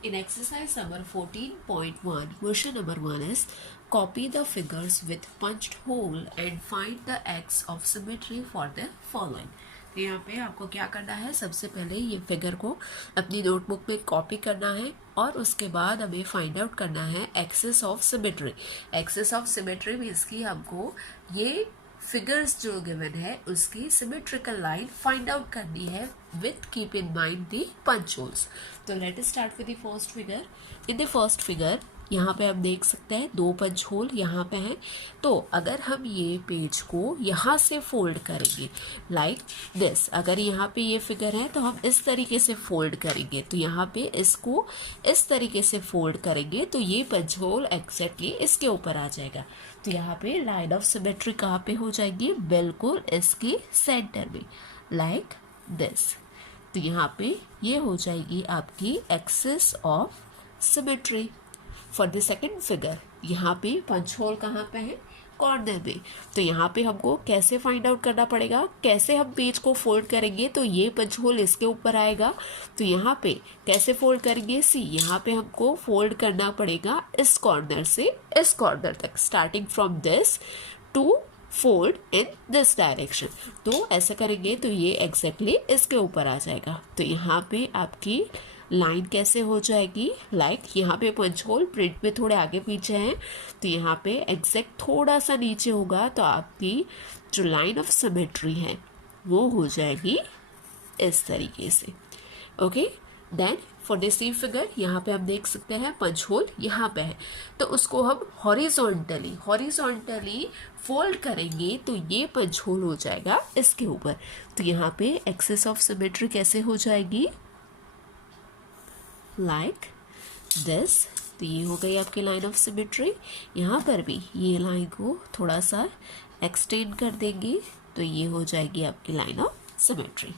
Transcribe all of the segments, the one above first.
In exercise number 14.1, question number 1 is copy the figures with punched hole and find the x of symmetry for the following. तो यहाँ पे आपको क्या करना है, सबसे पहले ये फिगर को अपनी नोटबुक में कॉपी करना है और उसके बाद हमें फाइंड आउट करना है axis of symmetry. Axis of symmetry means कि हमको ये फिगर्स जो गिवन है उसकी सिमेट्रिकल लाइन फाइंड आउट करनी है with keep in mind the punch holes. तो let us start with the first figure. In the first figure यहाँ पे हम देख सकते हैं दो पंच होल यहाँ पे हैं. तो अगर हम ये पेज को यहाँ से फोल्ड करेंगे लाइक दिस, अगर यहाँ पे ये फिगर है तो हम इस तरीके से फोल्ड करेंगे, तो यहाँ पे इसको इस तरीके से फोल्ड करेंगे तो ये पंच होल एग्जैक्टली इसके ऊपर आ जाएगा. तो यहाँ पे लाइन ऑफ सिमेट्री कहाँ पे हो जाएगी, बिल्कुल इसके सेंटर में लाइक दिस. तो यहाँ पे ये हो जाएगी आपकी axis of symmetry. For the second figure यहाँ पे पंच होल कहाँ पे है, कॉर्नर में. तो यहाँ पे हमको कैसे फाइंड आउट करना पड़ेगा, कैसे हम पेज को फोल्ड करेंगे तो ये पंच होल इसके ऊपर आएगा. तो यहाँ पे कैसे फोल्ड करेंगे, सी यहाँ पे हमको फोल्ड करना पड़ेगा इस कॉर्नर से इस कॉर्नर तक, starting from this to fold in this direction. तो ऐसा करेंगे तो ये एग्जैक्टली इसके ऊपर आ जाएगा. तो यहाँ पे आपकी लाइन कैसे हो जाएगी, लाइक यहाँ पे पंच होल प्रिंट में थोड़े आगे पीछे हैं तो यहाँ पे एग्जैक्ट थोड़ा सा नीचे होगा, तो आपकी जो लाइन ऑफ सिमेट्री है वो हो जाएगी इस तरीके से. Okay, then for the same figure यहाँ पे हम देख सकते हैं पंच होल यहाँ पे है, तो उसको हम हॉरिजॉन्टली फोल्ड करेंगे तो ये पंच होल हो जाएगा इसके ऊपर. तो यहाँ पे एक्सिस ऑफ सिमेट्री कैसे हो जाएगी, लाइक दिस. तो ये हो गई आपकी लाइन ऑफ सिमेट्री. यहाँ पर भी ये लाइन को थोड़ा सा एक्सटेंड कर देंगे तो ये हो जाएगी आपकी line of symmetry.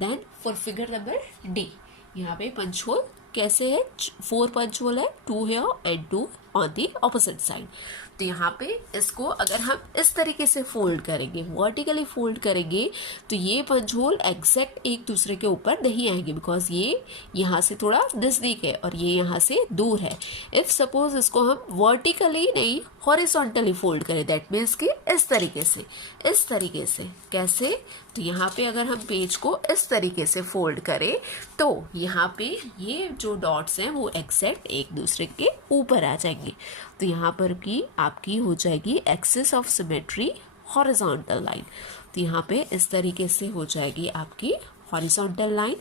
Then for figure number D, यहाँ पे पंच होल कैसे है, 4 पंच होल है, 2 here and 2 on the opposite side. तो यहाँ पे इसको अगर हम इस तरीके से फोल्ड करेंगे, वर्टिकली फोल्ड करेंगे तो ये पंच होल एग्जैक्ट एक दूसरे के ऊपर नहीं आएंगे, बिकॉज ये यहाँ से थोड़ा नज़दीक है और ये यहाँ से दूर है. इफ़ सपोज इसको हम वर्टिकली नहीं हॉरिजॉन्टली फोल्ड करें, दैट मीन्स कि इस तरीके से कैसे, तो यहाँ पे अगर हम पेज को इस तरीके से फोल्ड करें तो यहाँ पे ये जो डॉट्स हैं वो एग्जैक्ट एक दूसरे के ऊपर आ जाएंगे. तो यहाँ पर भी आपकी हो जाएगी axis of symmetry horizontal line. तो यहाँ पे इस तरीके से हो जाएगी आपकी horizontal line.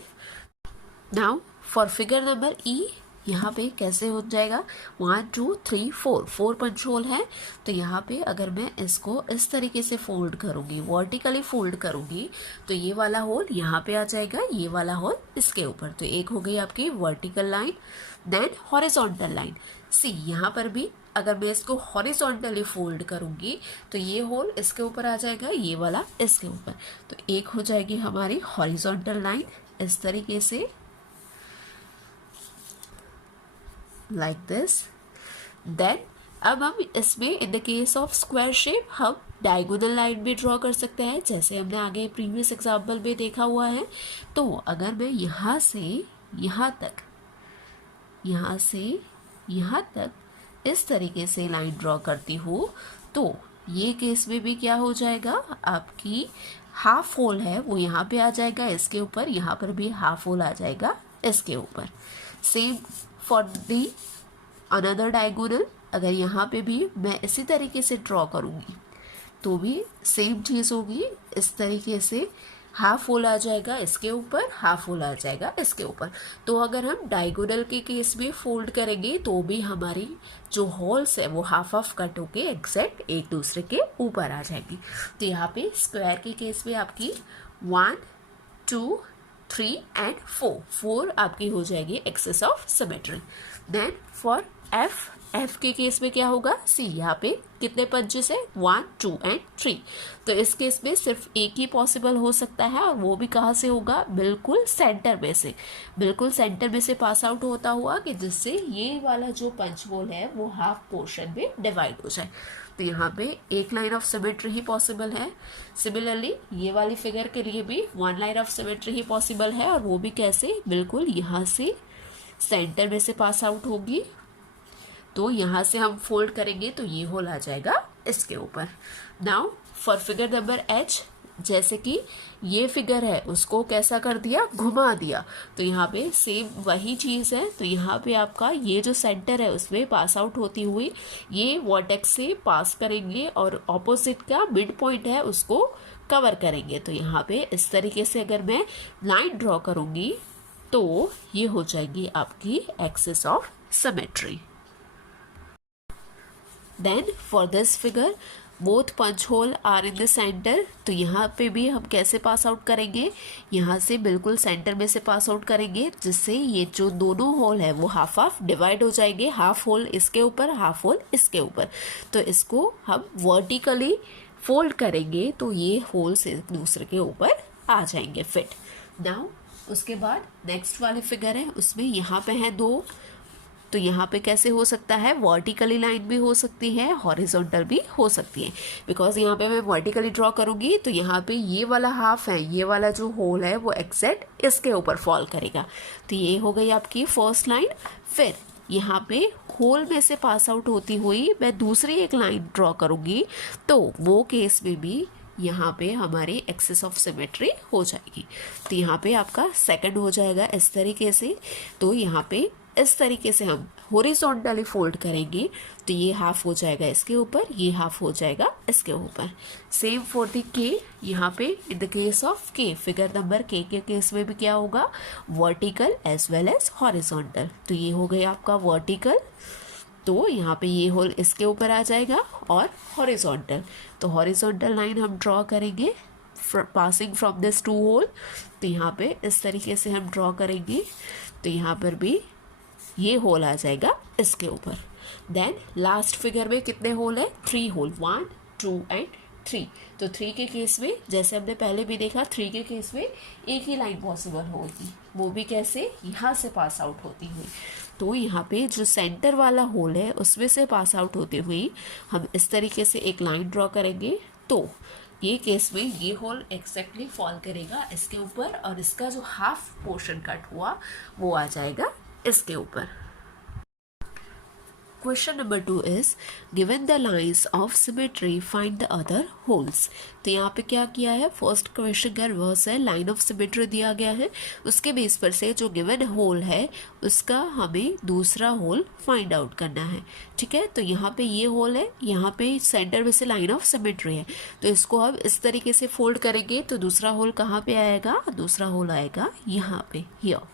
Now for figure number E, यहाँ पे कैसे हो जाएगा, 1 2 3 4 पंच होल है. तो यहाँ पे अगर मैं इसको इस तरीके से फोल्ड करूँगी, वर्टिकली फोल्ड करूँगी तो ये वाला होल यहाँ पे आ जाएगा, ये वाला होल इसके ऊपर. तो एक हो गई आपकी vertical line. Then horizontal line, see यहाँ पर भी अगर मैं इसको हॉरिजॉन्टली फोल्ड करूँगी तो ये होल इसके ऊपर आ जाएगा, ये वाला इसके ऊपर. तो एक हो जाएगी हमारी हॉरिजॉन्टल लाइन इस तरीके से लाइक दिस. देन अब हम इसमें इन the case of square shape हम डायगोनल लाइन भी ड्रॉ कर सकते हैं, जैसे हमने आगे प्रीवियस एग्जाम्पल में देखा हुआ है. तो अगर मैं यहाँ से यहाँ तक इस तरीके से लाइन ड्रॉ करती हूँ तो ये केस में भी क्या हो जाएगा, आपकी हाफ होल है वो यहाँ पे आ जाएगा इसके ऊपर, यहाँ पर भी हाफ होल आ जाएगा इसके ऊपर. Same for the another diagonal, अगर यहाँ पे भी मैं इसी तरीके से ड्रॉ करूँगी तो भी सेम चीज़ होगी, इस तरीके से हाफ होल आ जाएगा इसके ऊपर, हाफ होल आ जाएगा इसके ऊपर. तो अगर हम डायगोनल के केस में फोल्ड करेंगे तो भी हमारी जो होल्स है वो हाफ कट होके एग्जैक्ट एक दूसरे के ऊपर आ जाएगी. तो यहाँ पे स्क्वायर के केस में आपकी 1 2 3 एंड 4 आपकी हो जाएगी axis of symmetry. Then for F के केस में क्या होगा, सी यहाँ पे कितने पंचेस है, 1 2 एंड 3. तो इस केस में सिर्फ एक ही पॉसिबल हो सकता है और वो भी कहाँ से होगा, बिल्कुल सेंटर में से पास आउट होता हुआ, कि जिससे ये वाला जो पंच होल है वो हाफ पोर्शन में डिवाइड हो जाए. तो यहाँ पे एक line of symmetry he possible है. सिमिलरली ये वाली फिगर के लिए भी 1 line of symmetry he possible है, और वो भी कैसे, बिल्कुल यहाँ से सेंटर में से पास आउट होगी, तो यहाँ से हम फोल्ड करेंगे तो ये होल आ जाएगा इसके ऊपर। Now for figure number H, जैसे कि ये फिगर है उसको कैसा कर दिया, घुमा दिया, तो यहाँ पे सेम वही चीज़ है। तो यहाँ पे आपका ये जो सेंटर है उसमें पास आउट होती हुई ये वर्टेक्स से पास करेंगे और ऑपोजिट का मिड पॉइंट है उसको कवर करेंगे। तो यहाँ पे इस तरीके से अगर मैं लाइन ड्रॉ करूँगी तो ये हो जाएगी आपकी axis of symmetry. Then for this figure both punch hole are in the centre, तो यहाँ पे भी हम कैसे पास आउट करेंगे, यहाँ से बिल्कुल सेंटर में से पास आउट करेंगे, जिससे ये जो दोनों होल है वो हाफ हाफ डिवाइड हो जाएंगे, हाफ होल इसके ऊपर हाफ होल इसके ऊपर। तो इसको हम वर्टिकली फोल्ड करेंगे तो ये होल्स एक दूसरे के ऊपर आ जाएंगे फिट। नाउ उसके बाद नेक्स्ट वाले फिगर है उसमें यहाँ पे है दो, तो यहाँ पे कैसे हो सकता है, वर्टिकली लाइन भी हो सकती है, हॉरिजॉन्टल भी हो सकती है। बिकॉज यहाँ पे मैं वर्टिकली ड्रॉ करूँगी तो यहाँ पे ये वाला हाफ है, ये वाला जो होल है वो एग्जैक्ट इसके ऊपर फॉल करेगा। तो ये हो गई आपकी फर्स्ट लाइन। फिर यहाँ पे होल में से पास आउट होती हुई मैं दूसरी एक लाइन ड्रॉ करूँगी, तो वो केस में भी यहाँ पे हमारी एक्सिस ऑफ सिमेट्री हो जाएगी। तो यहाँ पे आपका सेकंड हो जाएगा इस तरीके से। तो यहाँ पे इस तरीके से हम हॉरिजॉन्टली फोल्ड करेंगे तो ये हाफ हो जाएगा इसके ऊपर, ये हाफ हो जाएगा इसके ऊपर। सेम फॉर द के, यहाँ पे in the case of K, figure number K case में भी क्या होगा, vertical as well as horizontal. तो ये हो गया आपका वर्टिकल, तो यहाँ पे ये होल इसके ऊपर आ जाएगा, और हॉरिजॉन्टल, तो हॉरिजॉन्टल लाइन हम ड्रॉ करेंगे passing from this two hole. तो यहाँ पे इस तरीके से हम ड्रॉ करेंगे तो यहाँ पर भी ये होल आ जाएगा इसके ऊपर। देन लास्ट फिगर में कितने होल है, 3 होल, 1 2 एंड 3। तो 3 के केस में जैसे हमने पहले भी देखा, 3 के केस में एक ही लाइन पॉसिबल होगी, वो भी कैसे, यहाँ से पास आउट होती हुई। तो यहाँ पे जो सेंटर वाला होल है उसमें से पास आउट होते हुए हम इस तरीके से एक लाइन ड्रॉ करेंगे, तो ये केस में ये होल एक्जैक्टली फॉल करेगा इसके ऊपर, और इसका जो हाफ पोर्शन कट हुआ वो आ जाएगा इसके ऊपर। Question number 2 is given the lines of symmetry find the other holes। तो यहाँ पे क्या किया है, फर्स्ट क्वेश्चन का रिवर्स है, लाइन ऑफ सिमेट्री दिया गया है, उसके बेस पर से जो गिवन होल है उसका हमें दूसरा होल फाइंड आउट करना है। ठीक है, तो यहाँ पे ये होल है, यहाँ पे सेंटर में से लाइन ऑफ सिमेट्री है, तो इसको हम इस तरीके से फोल्ड करेंगे तो दूसरा होल कहाँ पे आएगा, दूसरा होल आएगा यहाँ पे, हियर।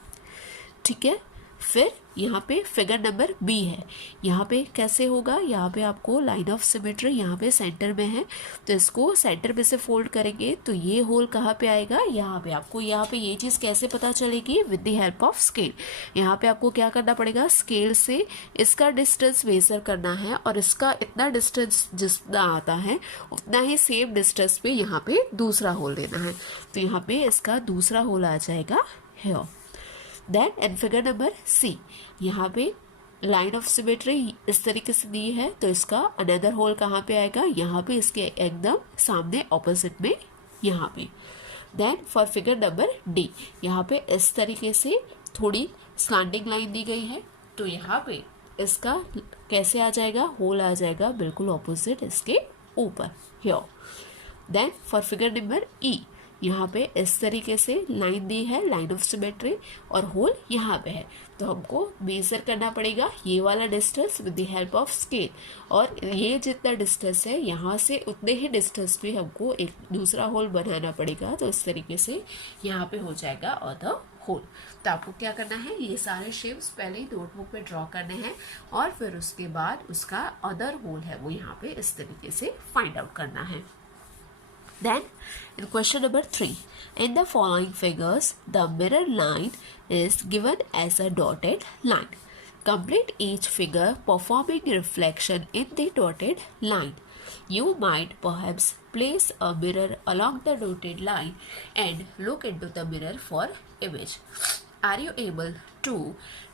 ठीक है, फिर यहाँ पे फिगर नंबर बी है, यहाँ पे कैसे होगा, यहाँ पे आपको लाइन ऑफ सिमेट्री यहाँ पे सेंटर में है, तो इसको सेंटर में से फोल्ड करेंगे तो ये होल कहाँ पे आएगा, यहाँ पे। आपको यहाँ पे ये चीज़ कैसे पता चलेगी, with the help of scale. यहाँ पे आपको क्या करना पड़ेगा, स्केल से इसका डिस्टेंस मेजर करना है, और इसका इतना डिस्टेंस जितना आता है उतना ही सेम डिस्टेंस पे यहाँ पे दूसरा होल देना है। तो यहाँ पे इसका दूसरा होल आ जाएगा here. Then and figure number C, यहाँ पे लाइन ऑफ सिमेट्री इस तरीके से दी है, तो इसका अनदर होल कहाँ पे आएगा, यहाँ पे इसके एकदम सामने ऑपोजिट में यहाँ पे। Then for figure number D, यहाँ पे इस तरीके से थोड़ी स्लैंडिंग लाइन दी गई है, तो यहाँ पे इसका कैसे आ जाएगा, होल आ जाएगा बिल्कुल ऑपोजिट इसके ऊपर, here. Then for figure number E, यहाँ पे इस तरीके से लाइन दी है, लाइन ऑफ सिमेट्री, और होल यहाँ पे है, तो हमको मेजर करना पड़ेगा ये वाला distance with the help of scale, और ये जितना डिस्टेंस है यहाँ से उतने ही डिस्टेंस पे हमको एक दूसरा होल बनाना पड़ेगा। तो इस तरीके से यहाँ पे हो जाएगा अदर होल। तो आपको क्या करना है, ये सारे शेप्स पहले ही नोटबुक पे ड्रॉ करने हैं, और फिर उसके बाद उसका अदर होल है वो यहाँ पे इस तरीके से फाइंड आउट करना है। Then in question number 3, in the following figures the mirror line is given as a dotted line. Complete each figure performing reflection in the dotted line. You might perhaps place a mirror along the dotted line and look into the mirror for image. Are you able to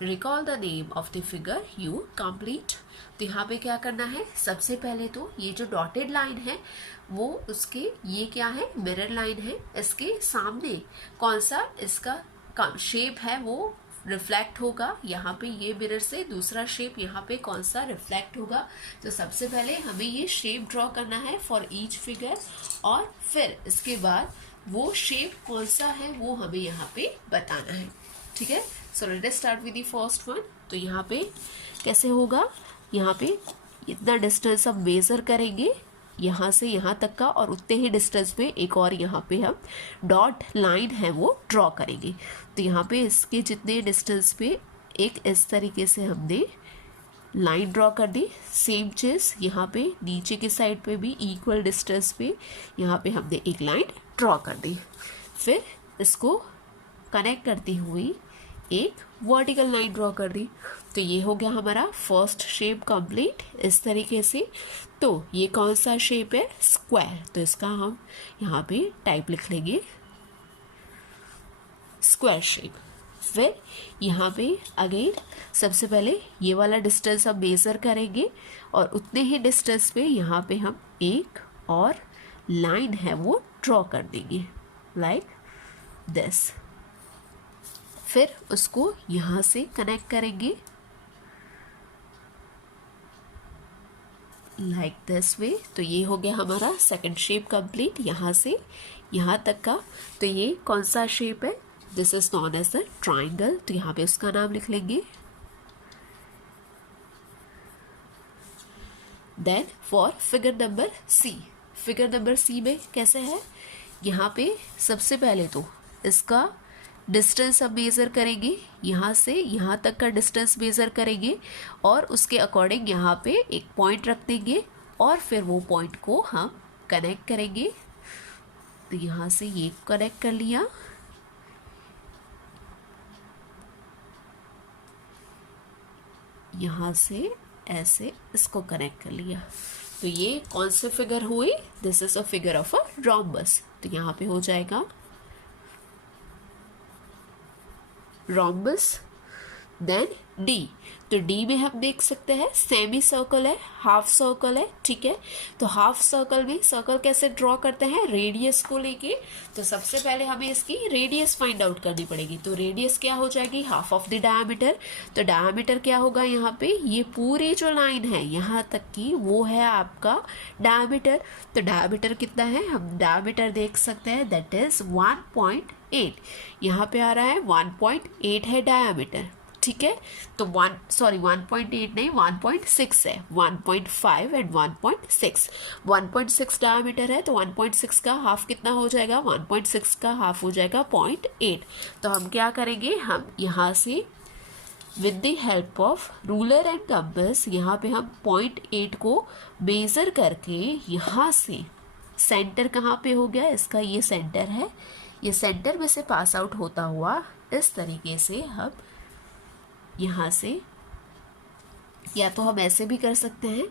recall the name of the figure you complete? तो यहाँ पे क्या करना है, सबसे पहले तो ये जो डॉटेड लाइन है वो उसके, ये क्या है, मिरर लाइन है, इसके सामने कौन सा इसका शेप है वो रिफ्लेक्ट होगा यहाँ पे ये मिरर से, दूसरा शेप यहाँ पे कौन सा रिफ्लेक्ट होगा। तो सबसे पहले हमें ये शेप ड्रॉ करना है फॉर ईच फिगर, और फिर इसके बाद वो शेप कौन सा है वो हमें यहाँ पे बताना है, ठीक है। So let us start with the first one. तो यहाँ पे कैसे होगा, यहाँ पे इतना डिस्टेंस हम मेजर करेंगे यहाँ से यहाँ तक का, और उतने ही डिस्टेंस पे एक और यहाँ पे हम डॉट लाइन है वो ड्रॉ करेंगे। तो यहाँ पे इसके जितने डिस्टेंस पे एक इस तरीके से हमने लाइन ड्रॉ कर दी। सेम चीज़ यहाँ पे नीचे के साइड पे भी इक्वल डिस्टेंस पे यहाँ पे हमने एक लाइन ड्रॉ कर दी। फिर इसको कनेक्ट करती हुई एक वर्टिकल लाइन ड्रॉ कर दी। तो ये हो गया हमारा फर्स्ट शेप कंप्लीट इस तरीके से। तो ये कौन सा शेप है, स्क्वायर, तो इसका हम यहाँ पे टाइप लिख लेंगे स्क्वायर शेप। फिर यहाँ पे अगेन सबसे पहले ये वाला डिस्टेंस हम मेज़र करेंगे, और उतने ही डिस्टेंस पे यहाँ पे हम एक और लाइन है वो ड्रॉ कर देंगे लाइक दिस। फिर उसको यहाँ से कनेक्ट करेंगे लाइक दिस वे। तो ये हो गया हमारा सेकंड शेप कंप्लीट यहाँ से यहाँ तक का। तो ये कौन सा शेप है, this is known as the triangle. तो यहाँ पे उसका नाम लिख लेंगे। Then for figure number C, figure number C में कैसे है, यहाँ पे सबसे पहले तो इसका डिस्टेंस अब मेज़र करेंगे, यहाँ से यहाँ तक का डिस्टेंस मेज़र करेंगे, और उसके अकॉर्डिंग यहाँ पे एक पॉइंट रख देंगे, और फिर वो पॉइंट को हम कनेक्ट करेंगे। तो यहाँ से ये कनेक्ट कर लिया, यहाँ से ऐसे इसको कनेक्ट कर लिया। तो ये कौन से फिगर हुई, this is a figure of a rhombus. तो यहाँ पे हो जाएगा रोम्बस। देन डी, तो डी में हम देख सकते हैं सेमी सर्कल है, हाफ सर्कल है, ठीक है। तो हाफ सर्कल में सर्कल कैसे ड्रॉ करते हैं, रेडियस को लेके। तो सबसे पहले हमें इसकी रेडियस फाइंड आउट करनी पड़ेगी। तो रेडियस क्या हो जाएगी, हाफ ऑफ द डायमीटर। तो डायमीटर क्या होगा, यहाँ पे ये पूरी जो लाइन है यहाँ तक की वो है आपका डायमीटर। तो डायमीटर कितना है, हम डायमीटर देख सकते हैं, दैट इज 1.8। यहाँ पे आ रहा है 1.8 है डायमीटर, ठीक है। तो 1.8 नहीं 1.6 है, 1.5 एंड 1.6। 1.6 डायमीटर है, तो 1.6 का हाफ कितना हो जाएगा, 1.6 का हाफ हो जाएगा 0.8। तो हम क्या करेंगे, हम यहाँ से with the help of ruler and compass यहाँ पे हम 0.8 को मेज़र करके यहाँ से सेंटर कहाँ पे हो गया इसका, ये सेंटर है, ये सेंटर में से पास आउट होता हुआ इस तरीके से हम यहाँ से, या तो हम ऐसे भी कर सकते हैं,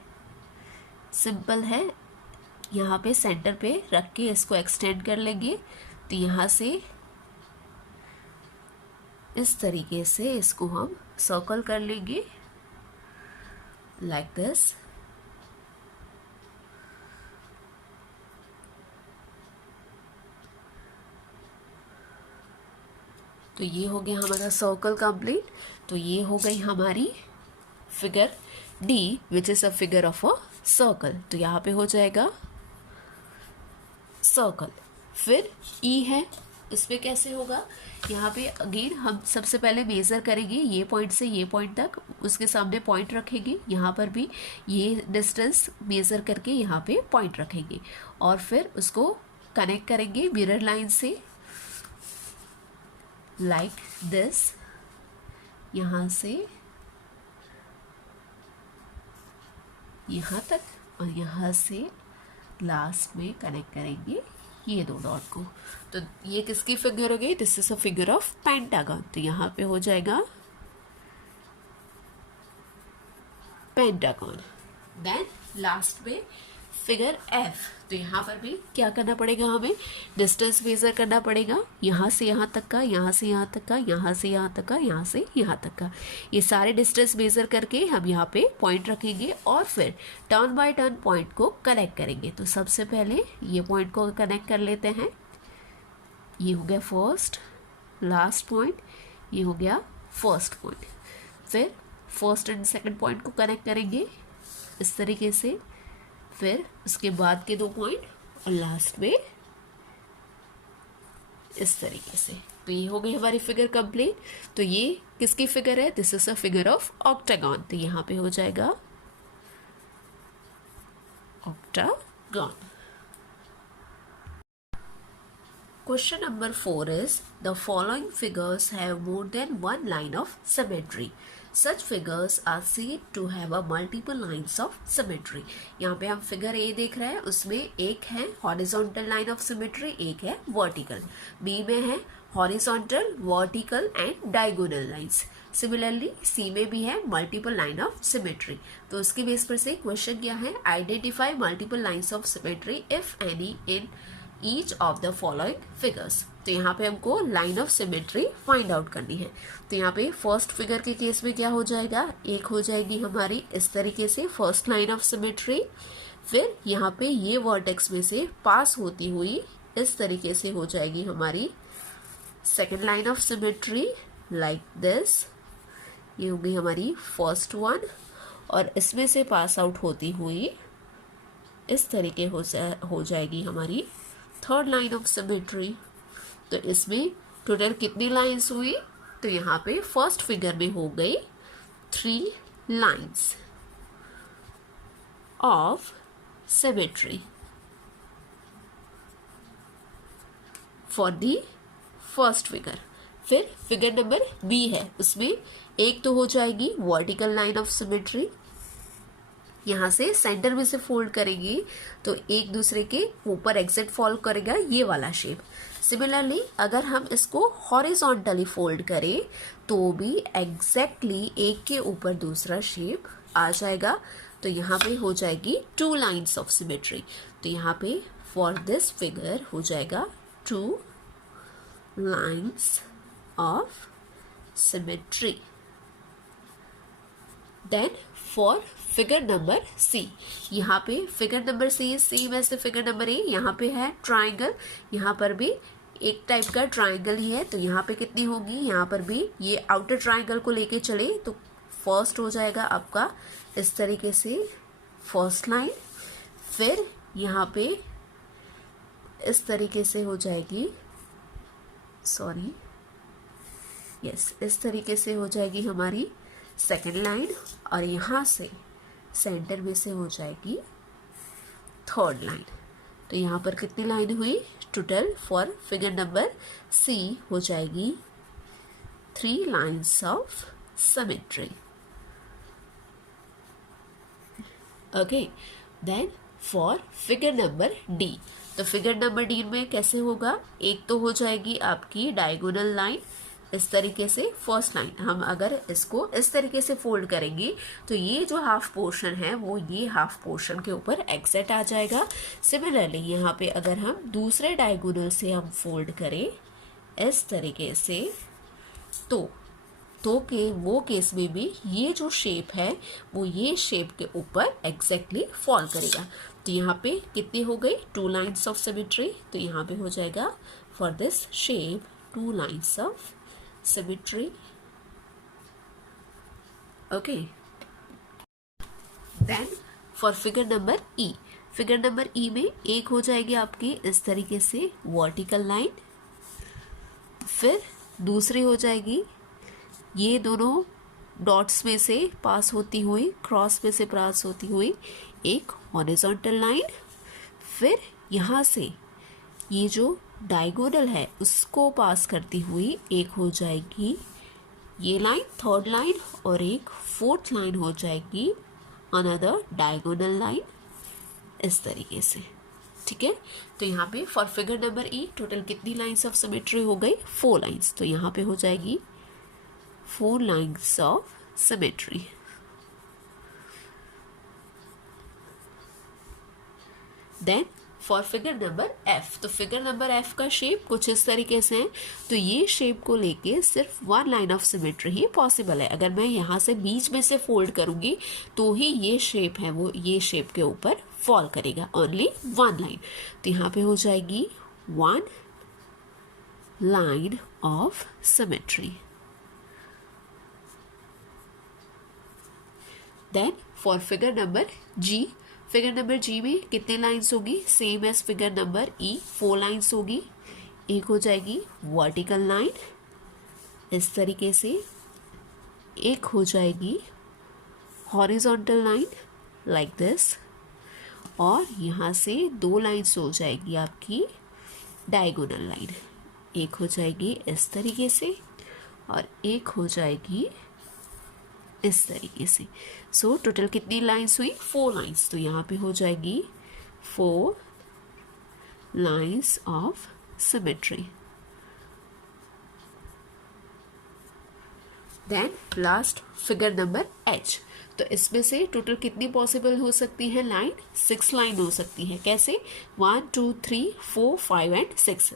सिंपल है, यहाँ पे सेंटर पे रख के इसको एक्सटेंड कर लेंगे। तो यहाँ से इस तरीके से इसको हम सर्कल कर लेंगे लाइक दिस। तो ये हो गया हमारा सर्कल कंप्लीट। तो ये हो गई हमारी figure D which is a figure of a circle. तो यहाँ पे हो जाएगा सर्कल। फिर ई है, इसमें कैसे होगा, यहाँ पे अगेन हम सबसे पहले मेज़र करेंगे ये पॉइंट से ये पॉइंट तक, उसके सामने पॉइंट रखेंगे, यहाँ पर भी ये डिस्टेंस मेज़र करके यहाँ पे पॉइंट रखेंगे, और फिर उसको कनेक्ट करेंगे मिरर लाइन से लाइक दिस। यहाँ से यहाँ तक, और यहाँ से लास्ट में कनेक्ट करेंगे ये दो डॉट को। तो ये किसकी फिगर हो गई, this is a figure of pentagon. तो यहाँ पे हो जाएगा पेंटागन। देन लास्ट में फिगर एफ। तो यहाँ पर भी क्या करना पड़ेगा, हमें डिस्टेंस मेजर करना पड़ेगा, यहाँ से यहाँ तक का, यहाँ से यहाँ तक का, यहाँ से यहाँ तक का, यहाँ से यहाँ तक का। ये सारे डिस्टेंस मेजर करके हम यहाँ पे पॉइंट रखेंगे, और फिर टर्न बाय टर्न पॉइंट को कनेक्ट करेंगे। तो सबसे पहले ये पॉइंट को कनेक्ट कर लेते हैं। ये हो गया फर्स्ट, लास्ट पॉइंट, ये हो गया फर्स्ट पॉइंट, फिर फर्स्ट एंड सेकंड पॉइंट को कनेक्ट करेंगे इस तरीके से, फिर उसके बाद के 2 पॉइंट और लास्ट में इस तरीके से। तो ये हो गई हमारी फिगर कंप्लीट। तो ये किसकी फिगर है? This is a figure of octagon. तो यहाँ पे हो जाएगा octagon. Question number 4 is, the following figures have more than one line of symmetry. Such figures are said to have a multiple lines of symmetry. यहाँ पे हम figure A देख रहे हैं, उसमें एक है horizontal line of symmetry, एक है vertical. बी में है horizontal, vertical and diagonal lines. Similarly, सी में भी है multiple line of symmetry. तो उसके बेस पर से क्वेश्चन क्या है? Identify multiple lines of symmetry if any in each of the following figures. तो यहाँ पे हमको line of symmetry find out करनी है। तो यहाँ पे फर्स्ट फिगर के केस में क्या हो जाएगा? एक हो जाएगी हमारी इस तरीके से फर्स्ट लाइन ऑफ सिमेट्री, फिर यहाँ पे ये वर्टेक्स में से पास होती हुई इस तरीके से हो जाएगी हमारी second line of symmetry like this. ये होगी हमारी फर्स्ट वन, और इसमें से पास आउट होती हुई इस तरीके हो जाएगी हमारी थर्ड लाइन ऑफ सिमेट्री। तो इसमें टोटल कितनी लाइंस हुई? तो यहाँ पे फर्स्ट फिगर में हो गई 3 lines of symmetry for the first figure. फिर फिगर नंबर बी है, उसमें एक तो हो जाएगी वर्टिकल लाइन ऑफ सिमेट्री, यहाँ से सेंटर में से फोल्ड करेंगे तो एक दूसरे के ऊपर एग्जैक्ट फॉलो करेगा ये वाला शेप। सिमिलरली अगर हम इसको हॉरिजॉन्टली फोल्ड करें तो भी एग्जैक्टली एक के ऊपर दूसरा शेप आ जाएगा। तो यहाँ पे हो जाएगी 2 लाइन्स ऑफ सिमेट्री। तो यहाँ पे फॉर दिस फिगर हो जाएगा 2 lines of symmetry. Then for figure number C, यहाँ पे फिगर नंबर सी सेम ऐसे फिगर नंबर ए, यहाँ पे है ट्राइंगल, यहाँ पर भी एक टाइप का ट्राइंगल ही है। तो यहाँ पे कितनी होगी? यहाँ पर भी ये आउटर ट्राइंगल को लेके चले तो फर्स्ट हो जाएगा आपका इस तरीके से फर्स्ट लाइन, फिर यहाँ पे इस तरीके से हो जाएगी इस तरीके से हो जाएगी हमारी सेकेंड लाइन, और यहाँ से सेंटर में से हो जाएगी थर्ड लाइन। तो यहाँ पर कितनी लाइन हुई? Total for figure number C हो जाएगी 3 lines of symmetry. Okay, then for figure number D, तो फिगर नंबर डी में कैसे होगा? एक तो हो जाएगी आपकी डायगोनल लाइन इस तरीके से फर्स्ट लाइन। हम अगर इसको इस तरीके से फोल्ड करेंगे तो ये जो हाफ पोर्शन है वो ये हाफ पोर्शन के ऊपर एग्जैक्ट आ जाएगा। सिमिलरली यहाँ पे अगर हम दूसरे डायगोनल से हम फोल्ड करें इस तरीके से तो वो केस में भी ये जो शेप है वो ये शेप के ऊपर एग्जैक्टली फॉल करेगा। तो यहाँ पे कितनी हो गई? 2 लाइन्स ऑफ सिमेट्री। तो यहाँ पे हो जाएगा for this shape 2 lines of symmetry. Okay, then for figure number E, figure number ई में एक हो जाएगी आपकी इस तरीके से वर्टिकल लाइन, फिर दूसरी हो जाएगी ये दोनों डॉट्स में से पास होती हुई, क्रॉस में से पास होती हुई एक हॉरिजॉन्टल लाइन, फिर यहाँ से ये जो डायगोनल है उसको पास करती हुई एक हो जाएगी ये लाइन थर्ड लाइन, और एक फोर्थ लाइन हो जाएगी अनदर डायगोनल लाइन इस तरीके से। ठीक है, तो यहाँ पे for figure number E total कितनी लाइंस ऑफ सिमेट्री हो गई? 4 लाइंस। तो यहाँ पे हो जाएगी 4 lines of symmetry. Then for figure number F, तो फिगर नंबर एफ का शेप कुछ इस तरीके से है। तो ये शेप को लेके सिर्फ 1 line of symmetry he possible है। अगर मैं यहाँ से बीच में से फोल्ड करूंगी तो ही ये शेप है वो ये शेप के ऊपर फॉल करेगा, ओनली 1 लाइन। तो यहाँ पे हो जाएगी 1 line of symmetry. Then for figure number G, figure number G में कितने लाइंस होगी, same as figure number E, 4 lines होगी। एक हो जाएगी वर्टिकल लाइन इस तरीके से, एक हो जाएगी हॉरिजॉन्टल लाइन लाइक दिस, और यहाँ से 2 लाइंस हो जाएगी आपकी डायगोनल लाइन। एक हो जाएगी इस तरीके से और एक हो जाएगी इस तरीके से। सो टोटल कितनी लाइंस हुई, 4 लाइंस। तो यहाँ पे हो जाएगी 4 lines of symmetry. Then last figure number H. तो इसमें से टोटल कितनी पॉसिबल हो सकती है लाइन, 6 लाइन हो सकती है। कैसे, 1 2 3 4 5 एंड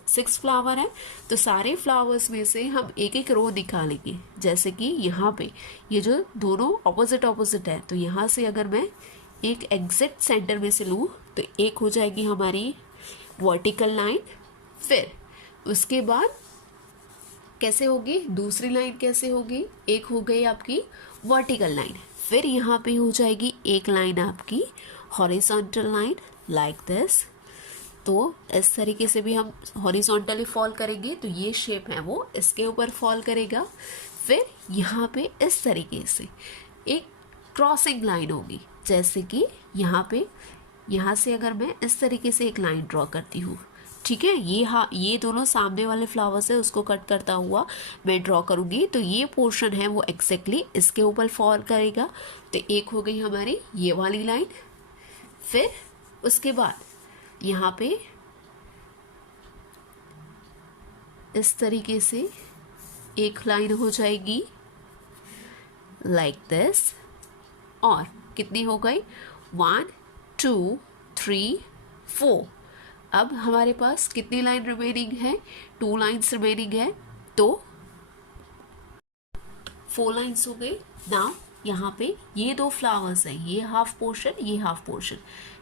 6 फ्लावर है। तो सारे फ्लावर्स में से हम एक एक रो निकालेंगे। जैसे कि यहाँ पे ये जो दोनों ऑपोजिट ऑपोजिट है, तो यहाँ से अगर मैं एक एग्जैक्ट सेंटर में से लूँ तो एक हो जाएगी हमारी वर्टिकल लाइन। फिर उसके बाद कैसे होगी, दूसरी लाइन कैसे होगी, एक हो गई आपकी वर्टिकल लाइन। फिर यहाँ पे हो जाएगी एक लाइन आपकी हॉरिजॉन्टल लाइन लाइक दिस। तो इस तरीके से भी हम हॉरिजॉन्टली फॉल करेंगे तो ये शेप है वो इसके ऊपर फॉल करेगा। फिर यहाँ पे इस तरीके से एक क्रॉसिंग लाइन होगी, जैसे कि यहाँ पे, यहाँ से अगर मैं इस तरीके से एक लाइन ड्रॉ करती हूँ, ठीक है, ये दोनों सामने वाले फ्लावर्स है उसको कट करता हुआ मैं ड्रॉ करूँगी, तो ये पोर्शन है वो एक्जैक्टली इसके ऊपर फॉल करेगा। तो एक हो गई हमारी ये वाली लाइन। फिर उसके बाद यहाँ पे इस तरीके से एक लाइन हो जाएगी लाइक दिस, और कितनी हो गई, 1 2 3 4। अब हमारे पास कितनी लाइन रिमेनिंग है, 2 लाइन्स रिमेनिंग है, तो 4 लाइन्स हो गई। नाउ यहाँ पे ये 2 फ्लावर्स हैं, ये हाफ पोर्शन, ये हाफ पोर्शन,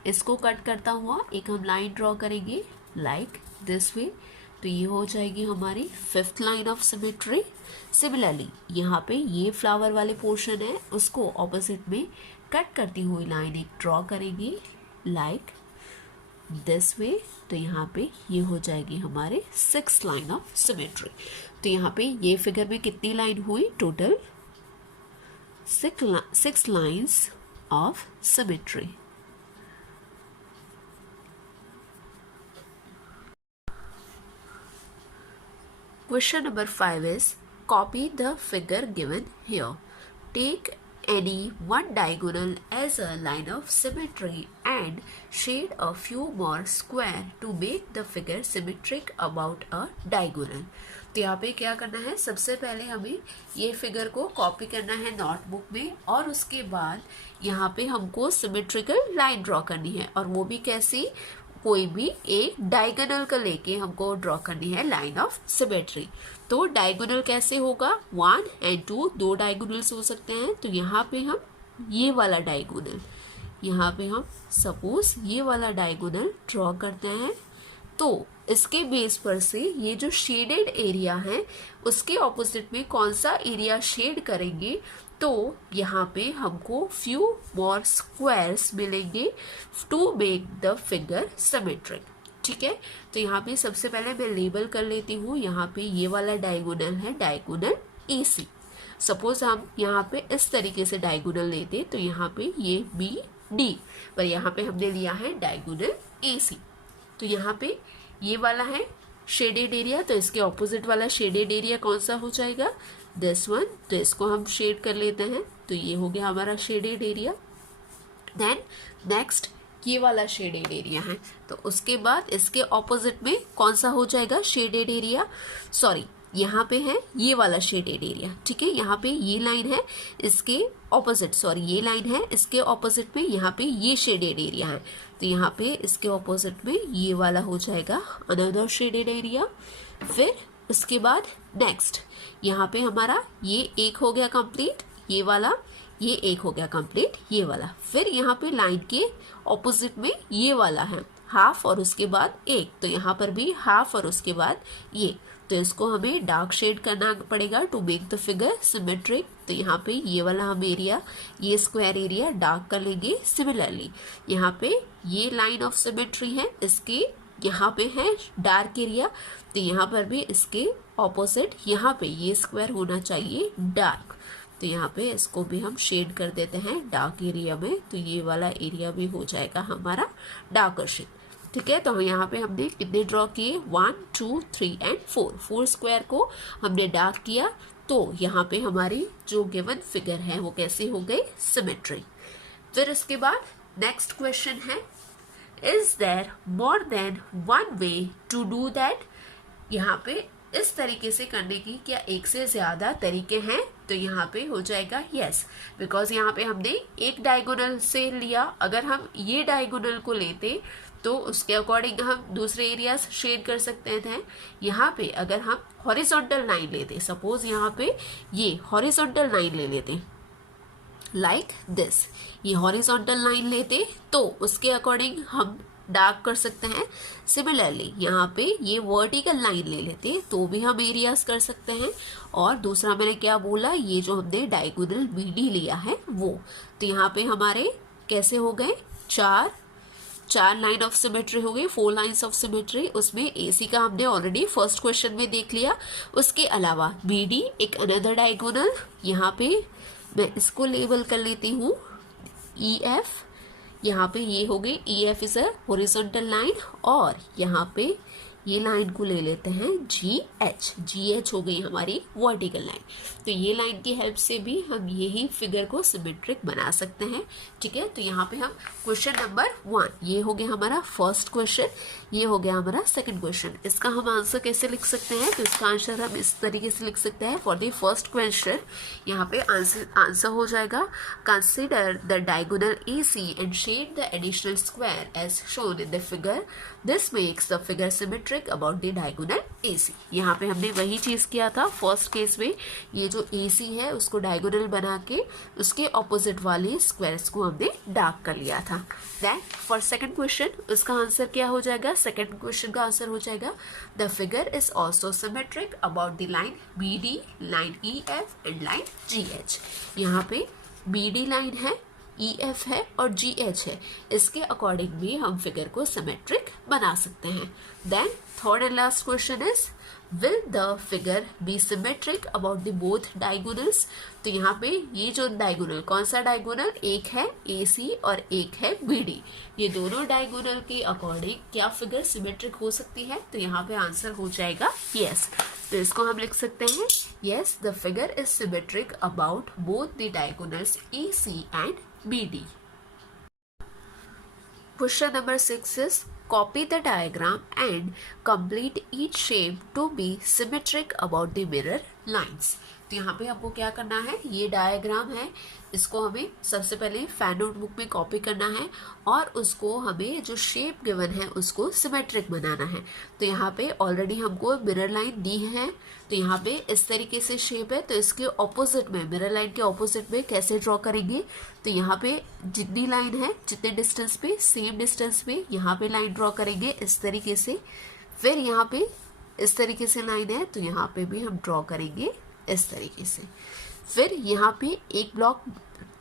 इसको कट करता हुआ एक हम लाइन ड्रॉ करेंगे लाइक दिस वे। तो ये हो जाएगी हमारी 5th line of symmetry. Similarly यहाँ पे ये फ्लावर वाले पोर्शन है उसको ऑपोजिट में कट करती हुई लाइन एक ड्रॉ करेंगे लाइक दिस वे। तो यहाँ पे ये हो जाएगी हमारे 6th लाइन ऑफ सिमेट्री। तो यहाँ पे ये फिगर में कितनी लाइन हुई, total 6 lines of symmetry. Question number 5 is copy the figure given here. Take any one diagonal as a line of symmetry and shade a few more square to make the figure symmetric about a diagonal. तो यहाँ पे क्या करना है, सबसे पहले हमें ये फिगर को कॉपी करना है नोटबुक में, और उसके बाद यहाँ पे हमको सिमेट्रिकल लाइन ड्रॉ करनी है, और वो भी कैसी, कोई भी एक डायगोनल का लेके हमको ड्रॉ करनी है लाइन ऑफ सिमेट्री। तो डायगोनल कैसे होगा, 1 और 2 दो डायगोनल्स हो सकते हैं। तो यहाँ पे हम ये वाला डायगोनल, यहाँ पे हम सपोज ये वाला डायगोनल ड्रॉ करते हैं। तो इसके बेस पर से ये जो शेडेड एरिया है उसके ऑपोजिट में कौन सा एरिया शेड करेंगे, तो यहाँ पे हमको फ्यू मोर स्क्वायर्स मिलेंगे to make the figure symmetric. ठीक है, तो यहाँ पे सबसे पहले मैं लेबल कर लेती हूँ। यहाँ पे ये वाला डायगोनल है डायगोनल AC। सपोज हम यहाँ पे इस तरीके से डायगोनल लेते तो यहाँ पे ये BD, पर यहाँ पे हमने लिया है डायगोनल AC। तो यहाँ पे ये वाला है शेडेड एरिया, तो इसके ऑपोजिट वाला शेडेड एरिया कौन सा हो जाएगा, दिस वन। तो इसको हम शेड कर लेते हैं, तो ये हो गया हमारा शेडेड एरिया। देन नेक्स्ट ये वाला शेडेड एरिया है, तो उसके बाद इसके ऑपोजिट में कौन सा हो जाएगा शेडेड एरिया, सॉरी यहाँ पे है ये वाला शेडेड एरिया। ठीक है, यहाँ पे ये लाइन है इसके ऑपोजिट, सॉरी ये लाइन है इसके ऑपोजिट में, यहाँ पे ये शेडेड एरिया है, तो यहाँ पे इसके ऑपोजिट में ये वाला हो जाएगा अनदर शेडेड एरिया। फिर उसके बाद नेक्स्ट यहाँ पे हमारा ये एक हो गया कंप्लीट, ये वाला ये एक हो गया कंप्लीट, ये वाला। फिर यहाँ पे लाइन के ऑपोजिट में ये वाला है हाफ और उसके बाद एक, तो यहाँ पर भी हाफ और उसके बाद ये, तो इसको हमें डार्क शेड करना पड़ेगा to make the figure symmetric. तो यहाँ पे ये वाला हम एरिया, ये स्क्वायर एरिया डार्क कर लेंगे। सिमिलरली यहाँ पे ये लाइन ऑफ सिमेट्री है, इसके यहाँ पे है डार्क एरिया, तो यहाँ पर भी इसके ऑपोजिट यहाँ पे ये स्क्वायर होना चाहिए डार्क। तो यहाँ पे इसको भी हम शेड कर देते हैं डार्क एरिया में, तो ये वाला एरिया भी हो जाएगा हमारा डार्कर शेड। ठीक है, तो यहाँ पे हमने कितने ड्रॉ किए, 1 2 3 एंड 4 स्क्वायर को हमने डार्क किया। तो यहाँ पे हमारी जो गिवन फिगर है वो कैसे हो गई, सिमेट्री। फिर इसके बाद नेक्स्ट क्वेश्चन है, is there more than one way to do that. यहाँ पे इस तरीके से करने की क्या एक से ज्यादा तरीके हैं, तो यहाँ पे हो जाएगा यस, बिकॉज यहाँ पे हमने एक डायगोनल से लिया। अगर हम ये डायगोनल को लेते तो उसके अकॉर्डिंग हम दूसरे एरियाज शेड कर सकते थे। यहाँ पे अगर हम हॉरिजॉन्टल लाइन लेते, सपोज यहाँ पे ये हॉरिजॉन्टल लाइन ले लेते लाइक दिस, ये हॉरिजॉन्टल लाइन लेते तो उसके अकॉर्डिंग हम डार्क कर सकते हैं। सिमिलरली यहाँ पे ये वर्टिकल लाइन ले लेते तो भी हम एरियाज कर सकते हैं। और दूसरा मैंने क्या बोला, ये जो हमने डायगोनल बीडी लिया है वो, तो यहाँ पे हमारे कैसे हो गए, चार लाइन ऑफ सिमेट्री हो गई, 4 लाइन्स ऑफ सिमेट्री। उसमें एसी का हमने ऑलरेडी फर्स्ट क्वेश्चन में देख लिया। उसके अलावा बीडी एक अनदर डायगोनल, यहाँ पे मैं इसको लेबल कर लेती हूँ EF। यहाँ पे ये हो गई EF is a horizontal line, और यहाँ पे ये लाइन को ले लेते हैं GH हो गई हमारी वर्टिकल लाइन। तो ये लाइन की हेल्प से भी हम यही फिगर को सिमेट्रिक बना सकते हैं। ठीक है, तो यहाँ पे हम क्वेश्चन नंबर 1, ये हो गया हमारा फर्स्ट क्वेश्चन, ये हो गया हमारा सेकंड क्वेश्चन। इसका हम आंसर कैसे लिख सकते हैं, तो इसका आंसर हम इस तरीके से लिख सकते हैं। फॉर द फर्स्ट क्वेश्चन यहाँ पे आंसर हो जाएगा, consider the diagonal AC and shade the additional square as shown in the figure, this makes the figure symmetric about the diagonal AC। यहाँ पे हमने वही चीज किया था फर्स्ट केस में, ये जो AC है उसको डायगोनल बना के उसके ऑपोजिट वाले स्क्वायर्स को हमने डार्क कर लिया था। देन फॉर सेकंड क्वेश्चन उसका आंसर क्या हो जाएगा, सेकंड क्वेश्चन का आंसर हो जाएगा, the figure is also symmetric about the line BD, line EF and line GH। यहाँ पे BD लाइन है, EF है और GH है, इसके अकॉर्डिंग भी हम फिगर को सिमेट्रिक बना सकते हैं। Then third and last question is, will the figure be symmetric about the both diagonals. तो यहाँ पे ये जो डायगोनल, कौन सा डायगोनल, एक है AC और एक है BD, ये दोनों डायगोनल के अकॉर्डिंग क्या फिगर सिमेट्रिक हो सकती है, तो यहाँ पे आंसर हो जाएगा यस। तो इसको हम लिख सकते हैं, yes the figure is symmetric about both the diagonals AC and BD। Question number 6 is, copy the diagram and complete each shape to be symmetric about the mirror lines। तो यहाँ पे आपको क्या करना है, ये डायग्राम है, इसको हमें सबसे पहले फैन नोटबुक में कॉपी करना है और उसको हमें जो शेप गिवन है उसको सिमेट्रिक बनाना है। तो यहाँ पे ऑलरेडी हमको मिरर लाइन दी है, तो यहाँ पे इस तरीके से शेप है, तो इसके ऑपोजिट में, मिरर लाइन के ऑपोजिट में कैसे ड्रॉ करेंगे, तो यहाँ पे जितनी लाइन है जितने डिस्टेंस पे, सेम डिस्टेंस पे यहाँ पे लाइन ड्रॉ करेंगे इस तरीके से। फिर यहाँ पे इस तरीके से लाइन है, तो यहाँ पे भी हम ड्रॉ करेंगे इस तरीके से। फिर यहाँ पे एक ब्लॉक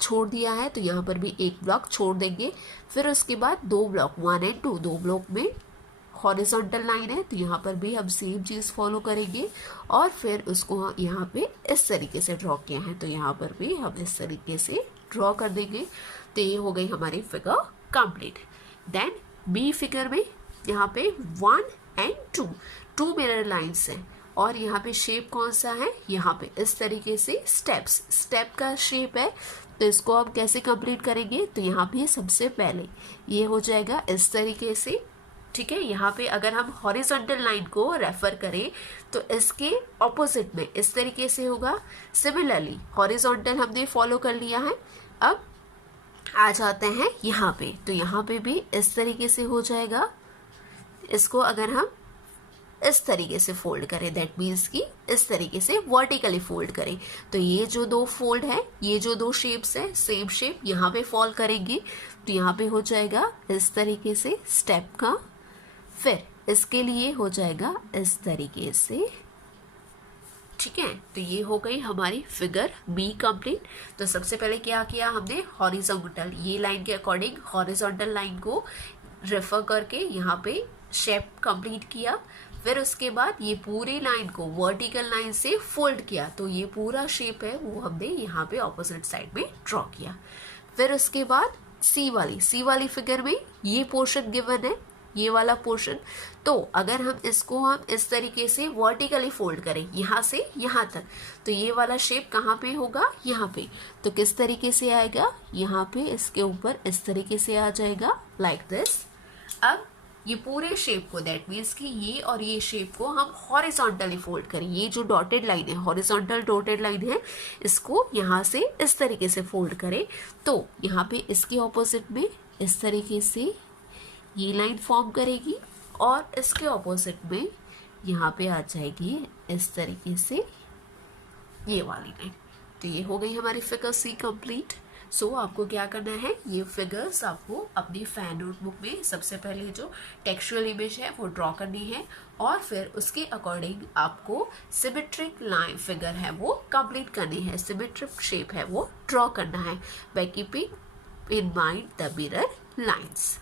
छोड़ दिया है, तो यहाँ पर भी एक ब्लॉक छोड़ देंगे। फिर उसके बाद 2 ब्लॉक 1 और 2, 2 ब्लॉक में हॉरिजॉन्टल लाइन है, तो यहाँ पर भी हम सेम चीज़ फॉलो करेंगे। और फिर उसको यहाँ पे इस तरीके से ड्रॉ किया है, तो यहाँ पर भी हम इस तरीके से ड्रॉ कर देंगे। तो ये हो गई हमारी figure complete. Then B figure में यहाँ पे 1 और 2 मिरर लाइन्स हैं, और यहाँ पे शेप कौन सा है, यहाँ पे इस तरीके से स्टेप का शेप है। तो इसको हम कैसे कंप्लीट करेंगे, तो यहाँ पे सबसे पहले ये हो जाएगा इस तरीके से। ठीक है, यहाँ पे अगर हम हॉरिजॉन्टल लाइन को रेफर करें तो इसके ऑपोजिट में इस तरीके से होगा। सिमिलरली हॉरिजॉन्टल हमने फॉलो कर लिया है, अब आ जाते हैं यहाँ पे, तो यहाँ पे भी इस तरीके से हो जाएगा। इसको अगर हम इस तरीके से फोल्ड करें, दैट मीन्स कि इस तरीके से वर्टिकली फोल्ड करें, तो ये जो 2 फोल्ड है, ये जो 2 शेप्स है, सेम शेप यहाँ पे फॉल करेंगी। तो यहाँ पे हो जाएगा इस तरीके से स्टेप का, फिर इसके लिए हो जाएगा इस तरीके से ठीक है, तो ये हो गई हमारी फिगर बी कंप्लीट। तो सबसे पहले क्या किया हमने, हॉरिजॉन्टल, ये लाइन के अकॉर्डिंग हॉरिजॉन्टल लाइन को रेफर करके यहाँ पे शेप कंप्लीट किया। फिर उसके बाद ये पूरी लाइन को वर्टिकल लाइन से फोल्ड किया, तो ये पूरा शेप है वो हमने यहाँ पे ऑपोजिट साइड में ड्रॉ किया। फिर उसके बाद सी वाली फिगर में ये पोर्शन गिवन है, ये वाला पोर्शन। तो अगर हम इसको हम इस तरीके से वर्टिकली फोल्ड करें यहाँ से यहाँ तक, तो ये वाला शेप कहाँ पे होगा, यहाँ पे। तो किस तरीके से आएगा, यहाँ पे इसके ऊपर इस तरीके से आ जाएगा, लाइक दिस। अब ये पूरे शेप को, दैट मीन्स कि ये और ये शेप को हम हॉरिजॉन्टली फोल्ड करें। ये जो डॉटेड लाइन है, हॉरिजॉन्टल डॉटेड लाइन है, इसको यहाँ से इस तरीके से फोल्ड करें। तो यहाँ पे इसके ऑपोजिट में इस तरीके से ये लाइन फॉर्म करेगी और इसके ऑपोजिट में यहाँ पे आ जाएगी इस तरीके से ये वाली लाइन। तो ये हो गई हमारी फिगर सी कंप्लीट। सो आपको क्या करना है, ये फिगर्स आपको अपनी फैन नोटबुक में सबसे पहले जो टेक्सचुअल इमेज है वो ड्रॉ करनी है, और फिर उसके अकॉर्डिंग आपको सिमेट्रिक लाइन फिगर है वो कंप्लीट करनी है, सिमेट्रिक शेप है वो ड्रॉ करना है, by keeping in mind the mirror lines.